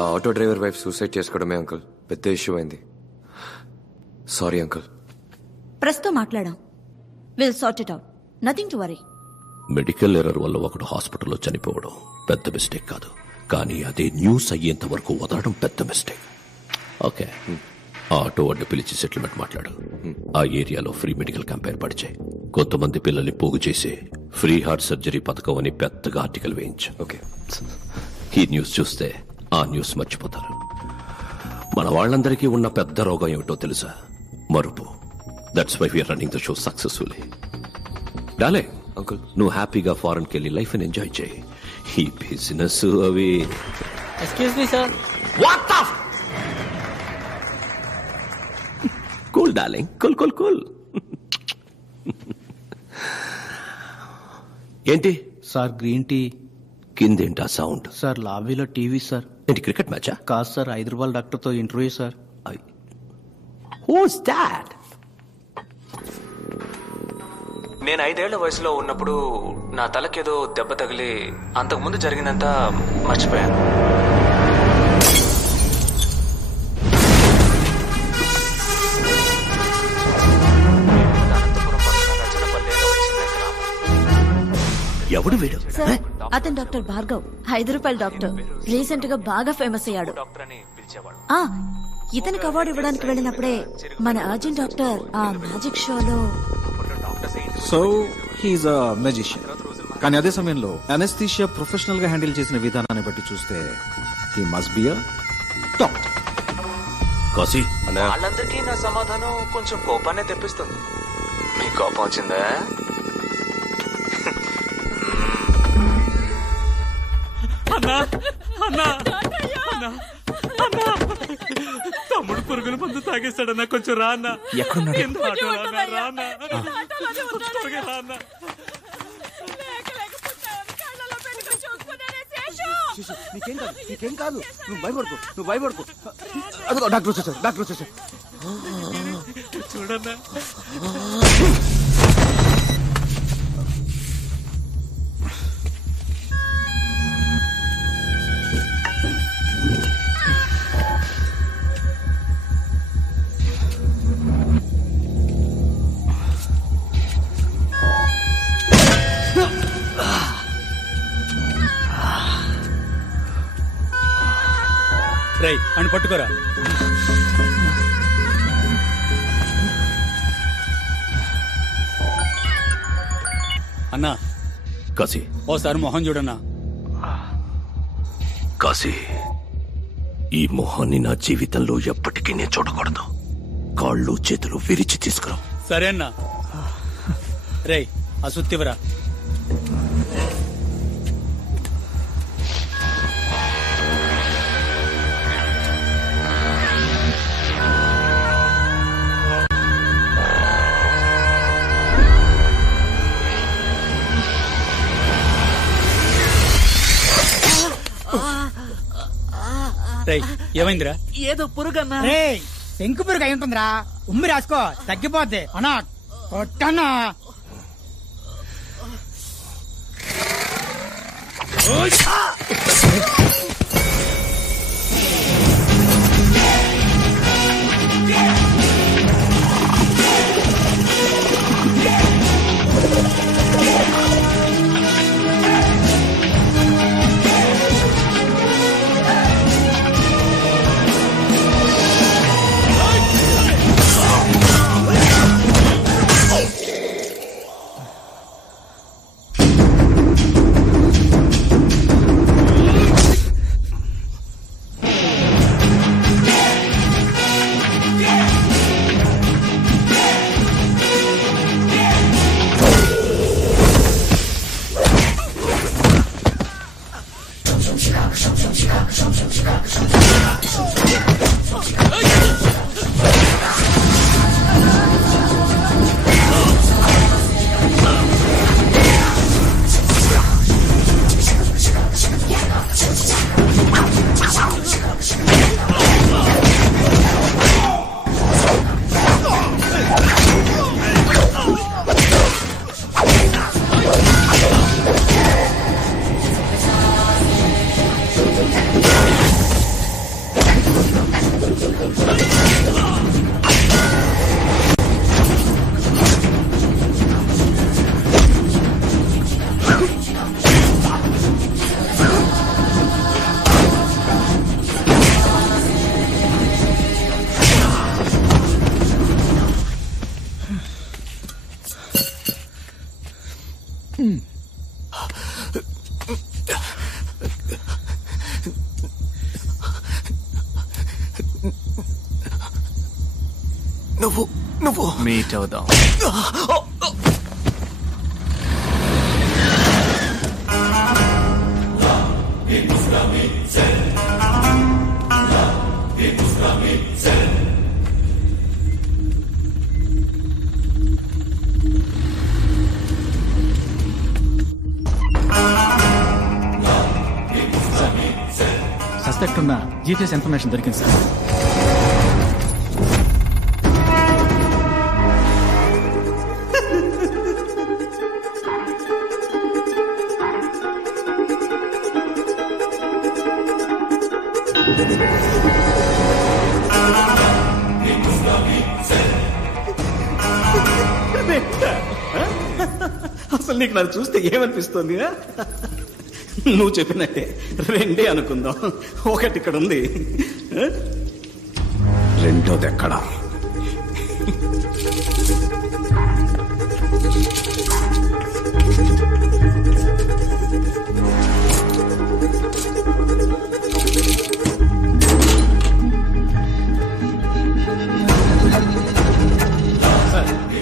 ఆ auto driver wife suicide చేసుకోవడమే uncle పెద్ద ఇష్యూ అయింది. Sorry uncle. ప్రెస్తో మాట్లాడాం. Will sort it out. Nothing to worry. Medical error వల్ల ఒకడు హాస్పిటల్లో చనిపోవడం పెద్ద మిస్టేక్ కాదు, కానీ అదే న్యూస్ అయ్యేంత వరకు వదలడం పెద్ద మిస్టేక్. ఓకే, ఆ ఆటో అడ్డు పిలిచి సెటిల్మెంట్ మాట్లాడు. ఆ ఏరియాలో ఫ్రీ మెడికల్ క్యాంప్ ఏర్పాటు చేయి. కొంతమంది పిల్లల్ని పోగు చేసి ఫ్రీ హార్ట్ సర్జరీ పథకం అని పెద్దగా ఆర్టికల్ వేయించు. ఓకే. ఈ న్యూస్ చూస్తే ఆ న్యూస్ మర్చిపోతారు. మన వాళ్ళందరికీ ఉన్న పెద్ద రోగం ఏమిటో తెలుసా? మరుపు. That's why we are running the show successfully. డాలే అంకుల్, నువ్వు హ్యాపీగా ఫారెన్కి వెళ్ళి లైఫ్ ని ఎంజాయ్ చేయి. ఈ బిజినెస్ అవి. Excuse me sir. What the cool darling, cool cool cool. ఏంటి సార్ గ్రీన్ టీ? కిందేంటా సౌండ్? సార్ లాబీలో టీవీ సార్. ఏంటి క్రికెట్ మ్యాచా? కాదు సార్, హైదరాబాద్ డాక్టర్తో ఇంటర్వ్యూ సార్. Who's that? నేను 5 ఏళ్ల వయసులో ఉన్నప్పుడు నా తలకేదో దెబ్బ తగిలి అంతకుముందు జరిగిందంతా మర్చిపోయాను. ఎవడు వీడు? సార్, అతను డాక్టర్ భార్గవ్, ₹5 డాక్టర్. రీసెంట్ గా బాగా ఫేమస్ అయ్యాడు. ఆ, ఇతనికి అవార్డు ఇవ్వడానికి వెళ్ళినప్పుడే మన అర్జున్ డాక్టర్ ఆ మ్యాజిక్ షోలో. సో హీఈస్ అ మ్యాజిషియన్. కానీ అదే సమయంలో అనస్థీషియా ప్రొఫెషనల్ గా హ్యాండిల్ చేసిన విధానాన్ని బట్టి చూస్తే he must be a doctor. Kashi, వాళ్ళందరికీ నా సమాధానం కొంచెం కోపాన్ని తెప్పిస్తుంది. మీ కోపం వచ్చిందా? తమ్ముడు పురుగుల మందు తాగేస్తాడన్నా, కొంచెం రా అన్నా. నీకేం కాదు, నువ్వు భయపడుకో. అదిగో డాక్టర్ వచ్చేసారు. చూడన్నా. రై అని పట్టుకోరా. అన్నా కాశీ, ఓసారి మొహం చూడన్నా. కాశీ, ఈ మొహాన్ని నా జీవితంలో ఎప్పటికీ నేను చూడకూడదు. కాళ్ళు చేతులు విరిచి తీసుకురా. సరే అన్నా. రే అసుత్తివరా. ఏమైందిరా? ఏదో పురుగన్నా. పెంకు పురుగు అయి ఉంటుందిరా. ఉమ్మి రాసుకో, తగ్గిపోద్ది. అన్నా కొట్టన్నా. నువ్వు మీట్ అవుదాం. సస్పెక్ట్ ఉన్న జీపీఎస్ ఇన్ఫర్మేషన్ దొరికింది సార్. అసలు నీకు నన్ను చూస్తే ఏమనిపిస్తుంది? నువ్వు చెప్పినట్టే రెండే అనుకుందాం. ఒకటి ఇక్కడ ఉంది, రెండోది ఎక్కడా?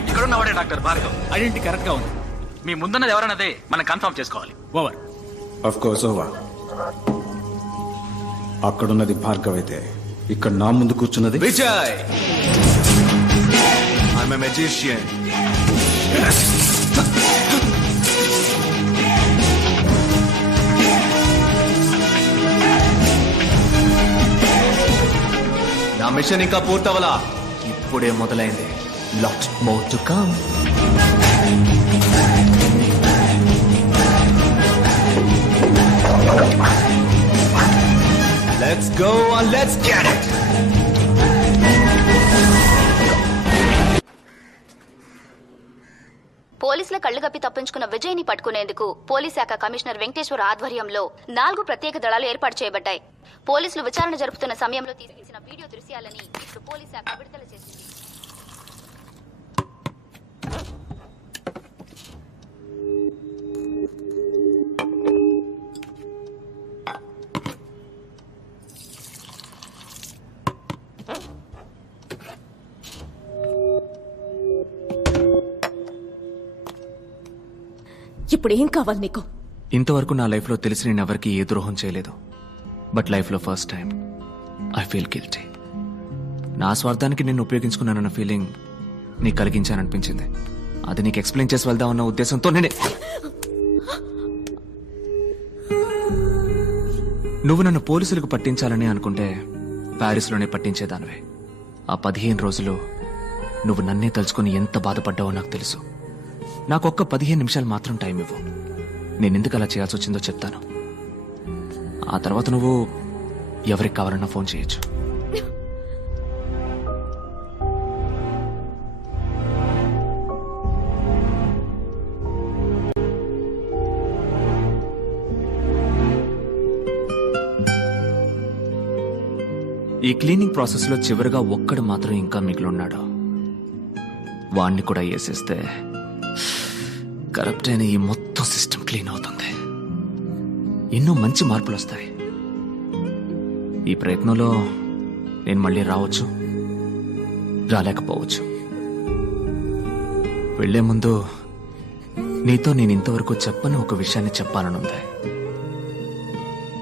ఇక్కడున్నవాడే డాక్టర్ భార్గవ్. ఐడెంటిటీ కరెక్ట్ గా ఉంది. మీ ముందున్నది ఎవరన్నదే మనం కన్ఫర్మ్ చేసుకోవాలి. ఓవర్. Of course over. అక్కడున్నది భార్గవ్ అయితే ఇక్కడ నా ముందు కూర్చున్నది విజయ్. I'm a magician. నా మిషన్ ఇంకా పూర్తవలా, ఇప్పుడే మొదలైంది. Lots more to come. Let's go and let's get it. పోలీసుల కళ్లుగప్పి తప్పించుకున్న విజయ్ ని పట్టుకునేందుకు పోలీస్ శాఖ కమిషనర్ వెంకటేశ్వర ఆధ్వర్యంలో 4 ప్రత్యేక దళాలు ఏర్పాటు చేయబడ్డాయి. పోలీసులు విచారణ జరుపుతున్న సమయంలో తీసిన వీడియో దృశ్యాలని ఇప్పుడు పోలీస్ శాఖ విడుదల చేసింది. ఇప్పుడు ఏం కావాలి నీకు? ఇంతవరకు నా లైఫ్ లో తెలిసి నేను ఎవరికి ఏ ద్రోహం చేయలేదు. బట్ లైఫ్ లో first time I feel guilty. నా స్వార్థానికి నేను ఉపయోగించుకున్నానన్న ఫీలింగ్ నీకు కలిగించాననిపించింది. అది నీకు ఎక్స్ప్లెయిన్ చేసి వెళ్దామన్న ఉద్దేశంతో నేనే. నువ్వు నన్ను పోలీసులకు పట్టించాలని అనుకుంటే ప్యారిస్లోనే పట్టించేదానివే. ఆ 15 రోజులు నువ్వు నన్నే తలుచుకుని ఎంత బాధపడ్డావో నాకు తెలుసు. నాకొక్క 15 నిమిషాలు మాత్రం టైం ఇవ్వు. నేనెందుకు అలా చేయాల్సి వచ్చిందో చెప్తాను. ఆ తర్వాత నువ్వు ఎవరికి కావాలన్నా ఫోన్ చేయొచ్చు. ఈ క్లీనింగ్ ప్రాసెస్ లో చివరిగా ఒక్కడు మాత్రం ఇంకా మిగిలిన్నాడు. వాణ్ణి కూడా వేసేస్తే కరప్ట్ అయిన ఈ మొత్తం సిస్టమ్ క్లీన్ అవుతుంది. ఎన్నో మంచి మార్పులు వస్తాయి. ఈ ప్రయత్నంలో నేను మళ్ళీ రావచ్చు, రాలేకపోవచ్చు. వెళ్లే ముందు నీతో నేను ఇంతవరకు చెప్పని ఒక విషయాన్ని చెప్పాలనుంది.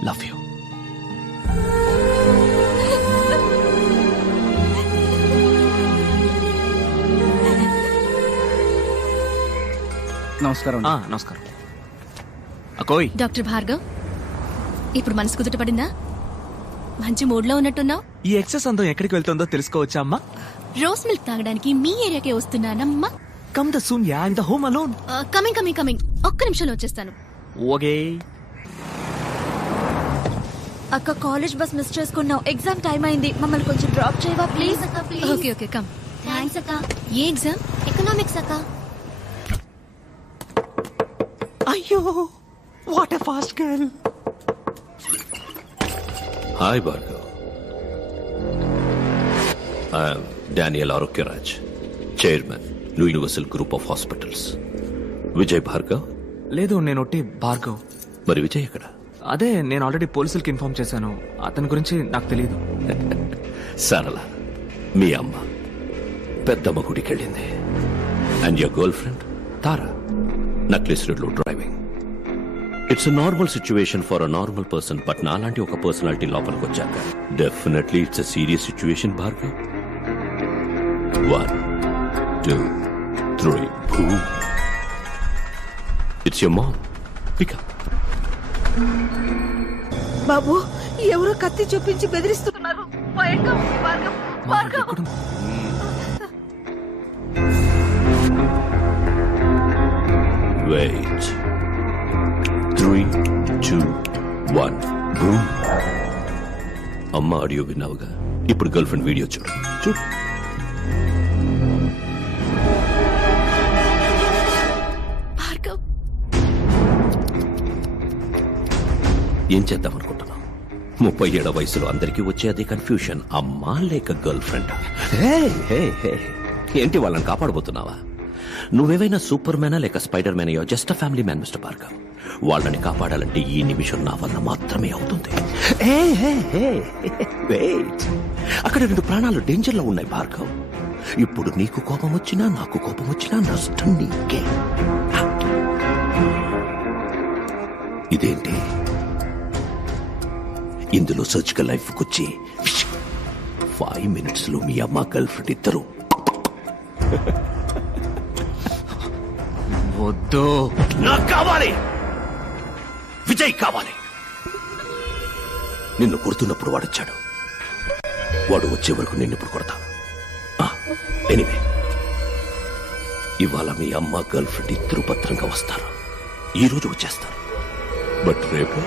Love you. నమస్కారం. నమస్కారం. అకోయ్. డాక్టర్ భార్గవ్, ఇప్పుడు మనసు కుదుట పడిందా? మంచి మూడ్ లో ఉన్నట్టున్నావు. ఈ ఎక్సెస్ అందం ఎక్కడికి వెళ్తుందో తెలుసుకోవచ్చా అమ్మా? రోజ్ మిల్క్ తాగడానికి మీ ఏరియాకే వస్తున్నానమ్మా. Come the soon ya, I am the home alone. Coming. ఒక్క నిమిషంలో వచ్చేస్తాను. ఓకే. అక్క, కాలేజ్ బస్ మిస్ చేసుకున్నావు. ఎగ్జామ్ టైం అయింది. మమ్మల్ని కొంచెం డ్రాప్ చేయవా ప్లీజ్? Okay come. థ్యాంక్స్ అక్క. ఏ ఎగ్జామ్? ఎకనామిక్స్ అక్క. అయ్యో, what a fast girl. Hi Bhargav. I'm Daniel Arogyaraj, chairman universal group of hospitals. Vijay Bhargav? లేదు, నేను ఒట్టి భార్గవ్. మరి విజయ్ ఎక్కడ? అదే, నేను ఆల్రెడీ పోలీసులకి ఇన్ఫార్మ్ చేశాను. అతని గురించి నాకు తెలియదు. సరళ మీ అమ్మ పెద్దమ్మ గుడికి వెళ్ళింది. And your girl friend Tara Necklace Road లో driving. It's a normal situation for a normal person, but నాలాంటి ఒక పర్సనాలిటీ లోపలికి వచ్చాక definitely it's a serious situation Bhargav. 1 2 3 boom. It's your mom. Pick up. బాబు, ఎవరో కత్తి చూపించి బెదిరిస్తున్నారు. భయంగా ఉంది భార్గవ్. భార్గవ్ Wait. 3 2 1 boom. అమ్మ ఆడియో విన్నావుగా, ఇప్పుడు గర్ల్ ఫ్రెండ్ వీడియో చూడు. ఏం చేద్దాం అనుకుంటున్నాం? 37 వయసులో అందరికీ వచ్చే అదే కన్ఫ్యూషన్, అమ్మా లేక గర్ల్ ఫ్రెండ్. ఏంటి వాళ్ళని కాపాడబోతున్నావా? నువ్వేవైనా సూపర్ మ్యానా లేక స్పైడర్ మ్యాన్ అయ్యో? Just a family man mister Bhargav. వాళ్ళని కాపాడాలంటే ఈ నిమిషం నా వల్ల మాత్రమే అవుతుంది. అక్కడ 2 ప్రాణాలు డేంజర్ లో ఉన్నాయి భార్గవ్. ఇప్పుడు నీకు కోపం వచ్చినా నాకు కోపం వచ్చినా నష్టం నీకే. ఇదేంటి? ఇందులో సర్జికల్ లైఫ్ వచ్చి 5 minutes లో మీ అమ్మ గర్ల్ ఫ్రెండ్ ఇద్దరు. వద్దు, నాకు కావాలి, విజయ్ కావాలి. నిన్ను కొడుతున్నప్పుడు వాడొచ్చాడు, వాడు వచ్చే వరకు నిన్ను ఇప్పుడు కొడతాను. ఎనీవే, ఇవాళ మీ అమ్మ గర్ల్ ఫ్రెండ్ ఇద్దరు భద్రంగా వస్తారు. ఈ రోజు వచ్చేస్తారు, బట్ రేపు